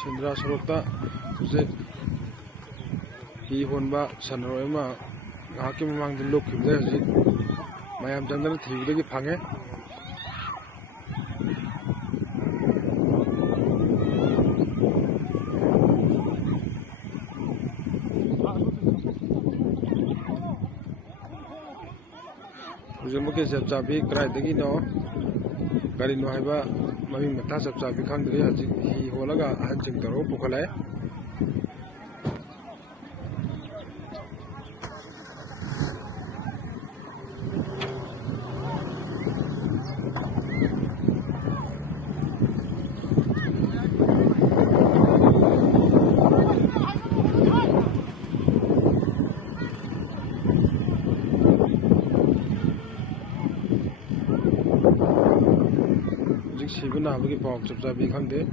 Sindra Sorokta hujik hi honba sanroi ma ngaki mamang din lok khibde hujik mayam jangdana thibudagi phange hujik muke japchabi kraidagi no gari no haiba mami mata japchabi khangdri hujik hi holaga ahan jingtaro pukhalai hujik sibu nabagi pawak japchabi khangde